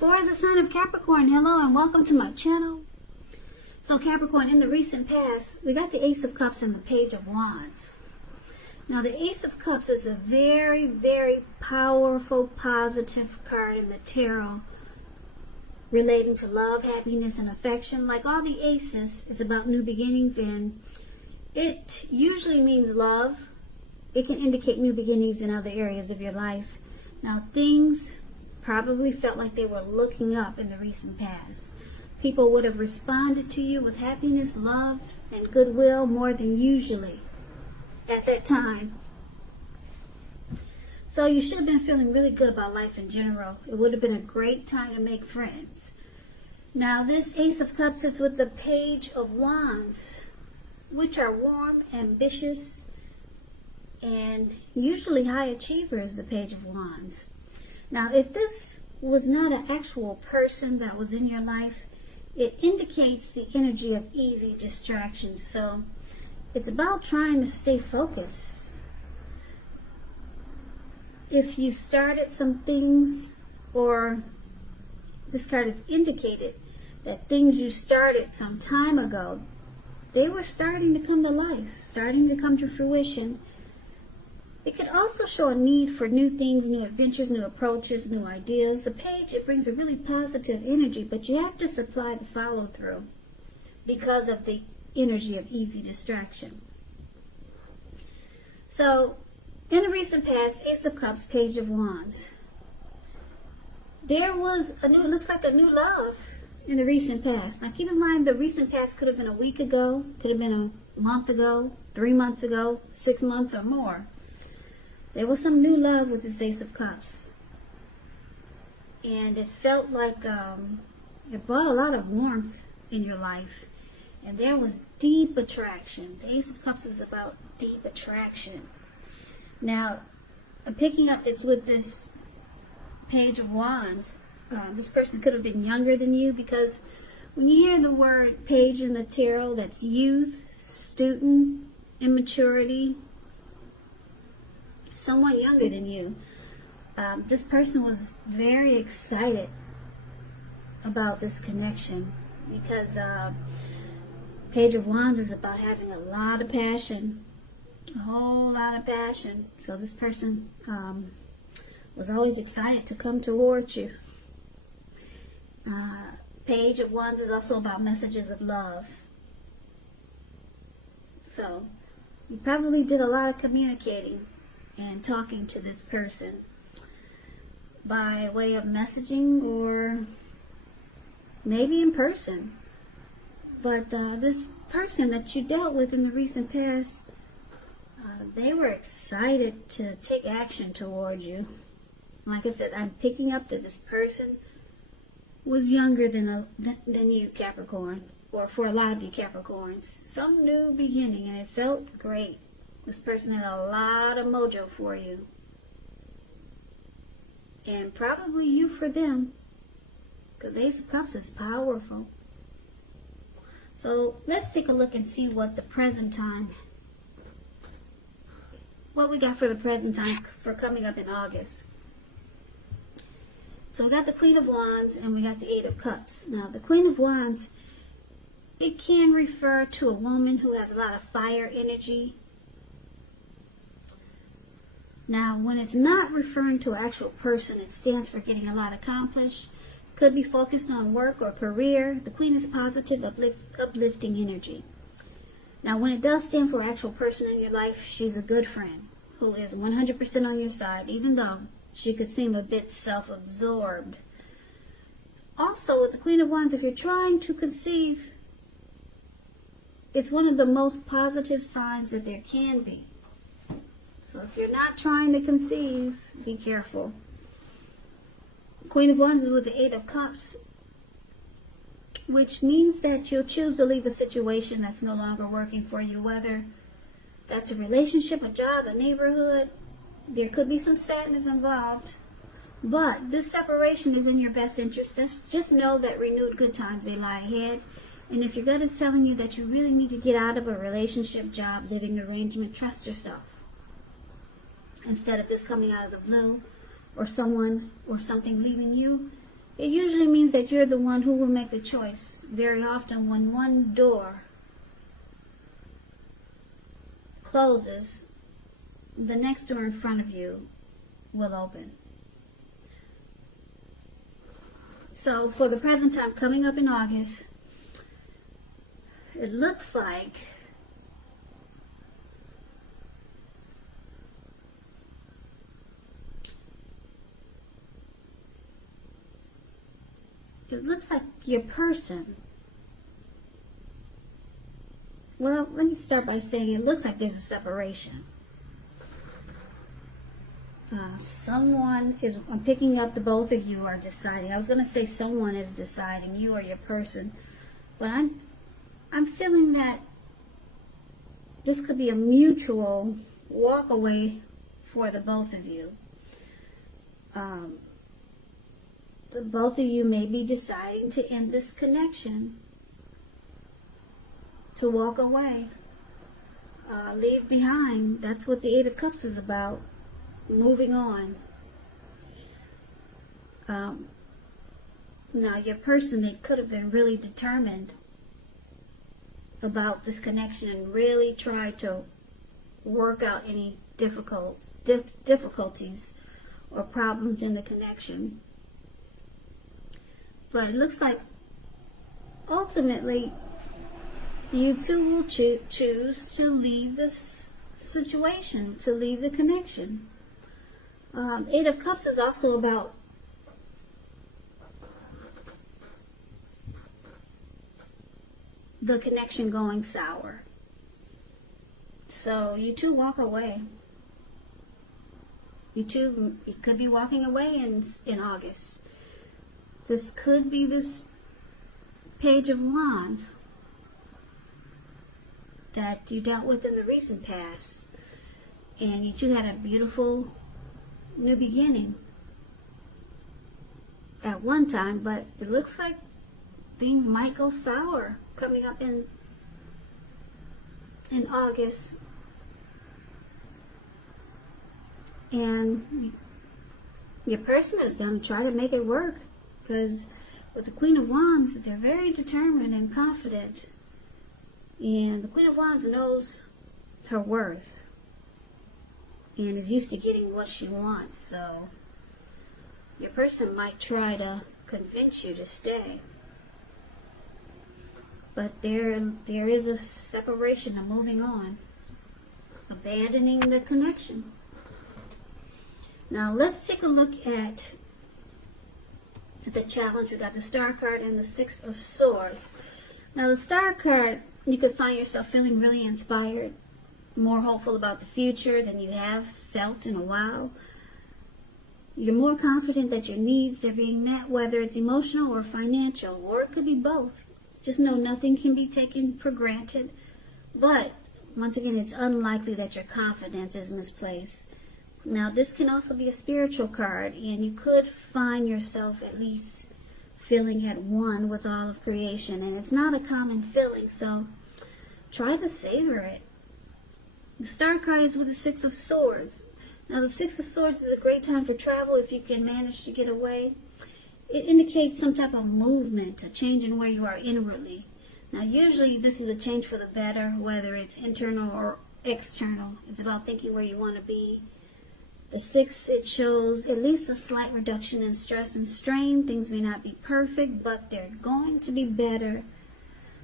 For the sign of Capricorn, hello and welcome to my channel. So Capricorn, in the recent past, we got the Ace of Cups and the Page of Wands. Now the Ace of Cups is a very, very powerful, positive card in the tarot relating to love, happiness, and affection. Like all the aces, it's about new beginnings, and it usually means love. It can indicate new beginnings in other areas of your life. Now things probably felt like they were looking up in the recent past. People would have responded to you with happiness, love, and goodwill more than usually at that time. So you should have been feeling really good about life in general. It would have been a great time to make friends. Now this Ace of Cups is with the Page of Wands, which are warm, ambitious, and usually high achievers, the Page of Wands. Now, if this was not an actual person that was in your life, it indicates the energy of easy distraction. So it's about trying to stay focused. If you started some things, or this card has indicated that things you started some time ago, they were starting to come to life, starting to come to fruition. It could also show a need for new things, new adventures, new approaches, new ideas. The page, it brings a really positive energy, but you have to supply the follow-through because of the energy of easy distraction. So, in the recent past, Ace of Cups, Page of Wands. There was looks like a new love in the recent past. Now keep in mind, the recent past could have been a week ago, could have been a month ago, 3 months ago, 6 months or more. There was some new love with this Ace of Cups. And it felt like it brought a lot of warmth in your life. And there was deep attraction. The Ace of Cups is about deep attraction. Now, I'm picking up it's with this Page of Wands. This person could have been younger than you, because when you hear the word page in the tarot, that's youth, student, immaturity, someone younger than you. This person was very excited about this connection because Page of Wands is about having a lot of passion, a whole lot of passion. So this person was always excited to come towards you. Page of Wands is also about messages of love. So you probably did a lot of communicating and talking to this person by way of messaging or maybe in person. But this person that you dealt with in the recent past, they were excited to take action toward you. Like I said, I'm picking up that this person was younger than you, Capricorn, or for a lot of you Capricorns. Some new beginning, and it felt great. This person had a lot of mojo for you. And probably you for them. Because Ace of Cups is powerful. So let's take a look and see what the present time, what we got for the present time for coming up in August. So we got the Queen of Wands and we got the Eight of Cups. Now the Queen of Wands, it can refer to a woman who has a lot of fire energy. Now, when it's not referring to an actual person, it stands for getting a lot accomplished. Could be focused on work or career. The Queen is positive, uplifting energy. Now, when it does stand for an actual person in your life, she's a good friend who is 100% on your side, even though she could seem a bit self-absorbed. Also, with the Queen of Wands, if you're trying to conceive, it's one of the most positive signs that there can be. So if you're not trying to conceive, be careful. Queen of Wands is with the Eight of Cups, which means that you'll choose to leave a situation that's no longer working for you, whether that's a relationship, a job, a neighborhood. There could be some sadness involved, but this separation is in your best interest. Just know that renewed good times, they lie ahead. And if your gut is telling you that you really need to get out of a relationship, job, living arrangement, trust yourself. Instead of this coming out of the blue, or someone or something leaving you, it usually means that you're the one who will make the choice. Very often when one door closes, the next door in front of you will open. So for the present time, coming up in August, it looks like your person, well, let me start by saying it looks like there's a separation. Someone is, I'm picking up the both of you are deciding. I was going to say someone is deciding, you or your person, but I'm feeling that this could be a mutual walk away for the both of you. The both of you may be deciding to end this connection, to walk away, leave behind. That's what the Eight of Cups is about. Moving on. Now your person, they could have been really determined about this connection and really tried to work out any difficulties or problems in the connection. But it looks like ultimately you two will choose to leave this situation, to leave the connection. Eight of Cups is also about the connection going sour. So you two walk away. You could be walking away in August. This could be this Page of Wands that you dealt with in the recent past. And you two had a beautiful new beginning at one time, but it looks like things might go sour coming up in August. And your person is going to try to make it work, because with the Queen of Wands, they're very determined and confident, and the Queen of Wands knows her worth and is used to getting what she wants. So your person might try to convince you to stay, but there is a separation, a moving on, abandoning the connection. Now let's take a look at the challenge. We got the Star card and the Six of Swords. Now the Star card, you could find yourself feeling really inspired, more hopeful about the future than you have felt in a while. You're more confident that your needs are being met, whether it's emotional or financial, or it could be both. Just know nothing can be taken for granted. But once again, it's unlikely that your confidence is misplaced. Now this can also be a spiritual card, and you could find yourself at least feeling at one with all of creation, and it's not a common feeling, so try to savor it. The Star card is with the Six of Swords. Now the Six of Swords is a great time for travel if you can manage to get away. It indicates some type of movement, a change in where you are inwardly. Now usually this is a change for the better, whether it's internal or external. It's about thinking where you want to be. The Six, it shows at least a slight reduction in stress and strain. Things may not be perfect, but they're going to be better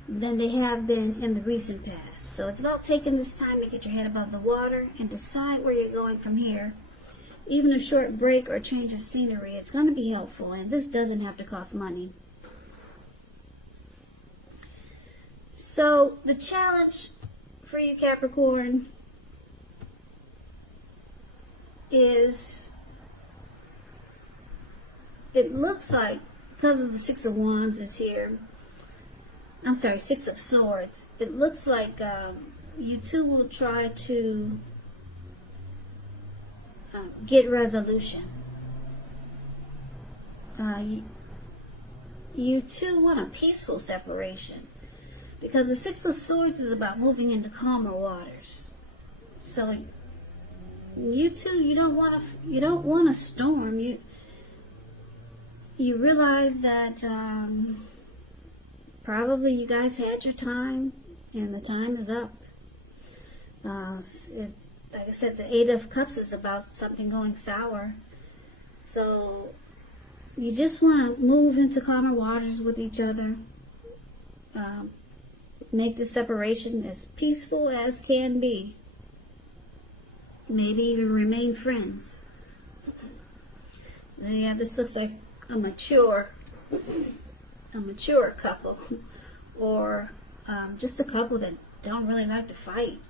than they have been in the recent past. So it's about taking this time to get your head above the water and decide where you're going from here. Even a short break or change of scenery, it's going to be helpful, and this doesn't have to cost money. So the challenge for you, Capricorn, is, it looks like, because of the Six of Wands is here, I'm sorry, Six of Swords, it looks like you two will try to get resolution. You two want a peaceful separation, because the Six of Swords is about moving into calmer waters. So you two, you don't want a storm. you realize that probably you guys had your time and the time is up. Like I said, the Eight of Cups is about something going sour. So you just want to move into calmer waters with each other. Make the separation as peaceful as can be. Maybe even remain friends. Then you have this looks like a mature couple, or just a couple that don't really like to fight.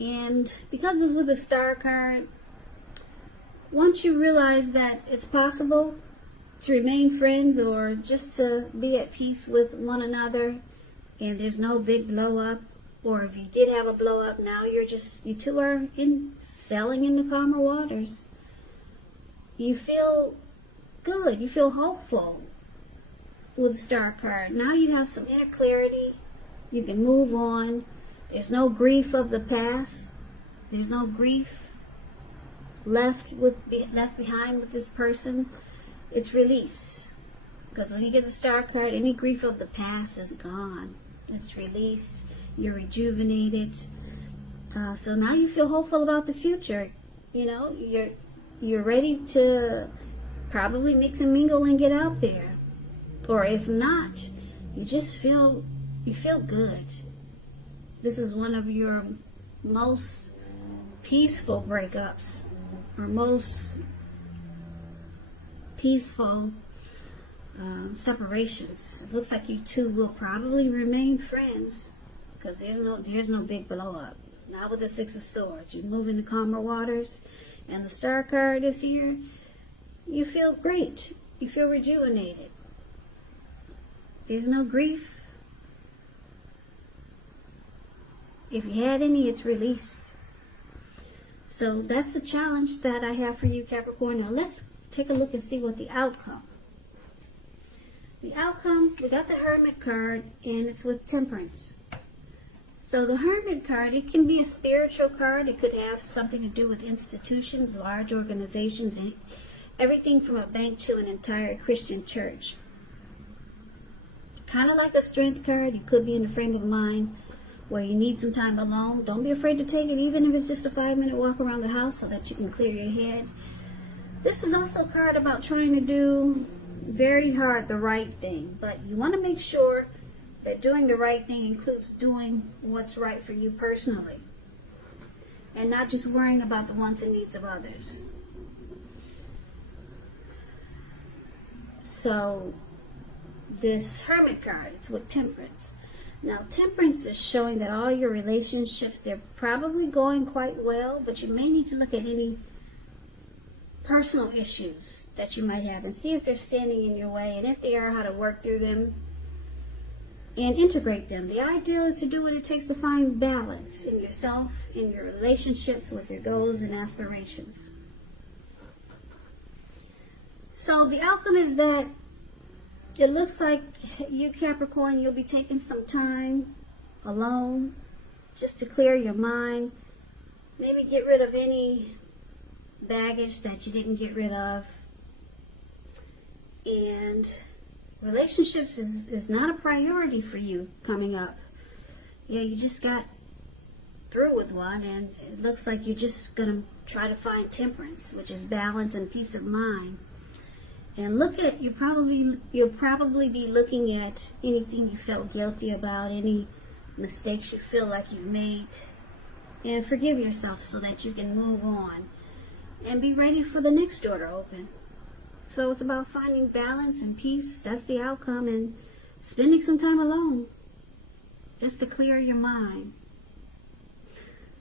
And because it's with the Star card, once you realize that it's possible to remain friends or just to be at peace with one another, and there's no big blow up, or if you did have a blow up, now you two are sailing in the calmer waters. You feel good, you feel hopeful with the Star card. Now you have some inner clarity, you can move on. There's no grief of the past. There's no grief left behind with this person. It's release. Because when you get the Star card, any grief of the past is gone. It's release. You're rejuvenated. So now you feel hopeful about the future. You know, you're ready to probably mix and mingle and get out there. Or if not, you feel good. This is one of your most peaceful breakups, or most peaceful separations. It looks like you two will probably remain friends because there's no big blow up. Now with the Six of Swords, you move into calmer waters, and the Star card is here. You feel great. You feel rejuvenated. There's no grief. If you had any, it's released. So that's the challenge that I have for you, Capricorn. Now let's take a look and see what the outcome. The outcome, we got the Hermit card, and it's with Temperance. So the Hermit card, it can be a spiritual card. It could have something to do with institutions, large organizations, and everything from a bank to an entire Christian church. Kind of like a Strength card. You could be in a frame of mind where you need some time alone. Don't be afraid to take it, even if it's just a 5-minute walk around the house so that you can clear your head. This is also a card about trying to do very hard the right thing, but you want to make sure that doing the right thing includes doing what's right for you personally, and not just worrying about the wants and needs of others. So this Hermit card, it's with Temperance. Now, Temperance is showing that all your relationships, they're probably going quite well, but you may need to look at any personal issues that you might have and see if they're standing in your way, and if they are, how to work through them and integrate them. The idea is to do what it takes to find balance in yourself, in your relationships, with your goals and aspirations. So the outcome is that it looks like you, Capricorn, you'll be taking some time alone just to clear your mind. Maybe get rid of any baggage that you didn't get rid of. And relationships is not a priority for you coming up. Yeah, you just got through with one, and it looks like you're just going to try to find temperance, which is balance and peace of mind. And you'll probably be looking at anything you felt guilty about, any mistakes you feel like you've made, and forgive yourself so that you can move on and be ready for the next door to open. So it's about finding balance and peace. That's the outcome, and spending some time alone just to clear your mind.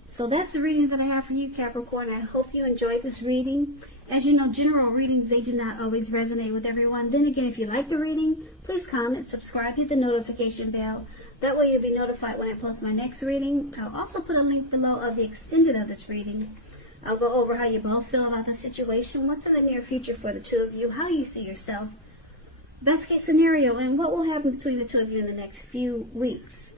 So that's the reading that I have for you, Capricorn. I hope you enjoyed this reading. As you know, general readings, they do not always resonate with everyone. Then again, if you like the reading, please comment, subscribe, hit the notification bell. That way you'll be notified when I post my next reading. I'll also put a link below of the extended of this reading. I'll go over how you both feel about the situation, what's in the near future for the two of you, how you see yourself, best case scenario, and what will happen between the two of you in the next few weeks.